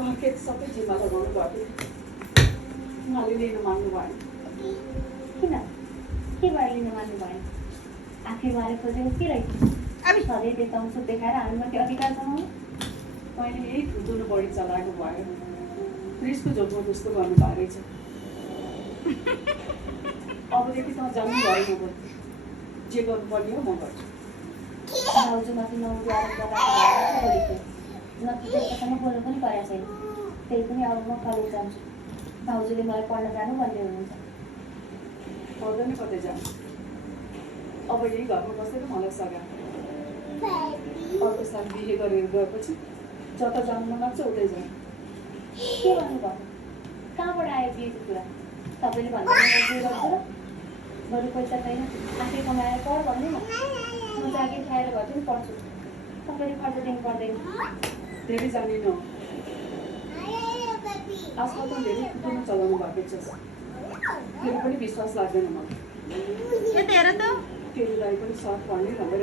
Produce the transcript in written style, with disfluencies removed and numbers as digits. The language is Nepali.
घरखेत सबै जिम्मा लगाउनु भएको उहाँले लिन मान्नु भएन। किन के भयो लिन मान्नु भएन? आखिर उहाँले खोजेको के रहेछ? सधैँ देखाउँछु देखाएर हामीमाथि अधिकार जमाउनु? मैले यही ठुल्ठुलो बढी चलाएको भयो रिसको झोकमा जस्तो गर्नु भएको रहेछ। अबदेखि त जान्नु भयो म जे गर्नुपर्ने हो म गर्छु। भाउजूमाथि नहुँदो आरोप लगाएको गरेको नत्र त्यससँग बोल्नु पनि परेको छैन। त्यही पनि अब म कलेज जान्छु। भाउजूले मलाई पढ्न जानु भन्ने हुनुहुन्छ। पर्दैन कतै जानु। अब यही घरमा बसेर मलाई सघायो। अर्को साल बिहे गरेर गएपछि जता जानु मन लाग्छ उतै जानु। के भन्नुभयो? कहाँबाट आयो बिहेको कुरा? तपाईँले भन्दा म बिहे गर्छु र? बरु पैसा छैन आफै कमाएर पढ भन्नु न। म जागिर खाएर घर पनि पढ्छु। तपाईँले खर्च दिनु पर्दैन। धेरै जानिन आजकल त धेरै ठुलो चलाउनु भएको छ। फेरि पनि विश्वास लाग्दैन मलाई। तेरो त तेरोलाई पनि सर्ट पर्ने भनेर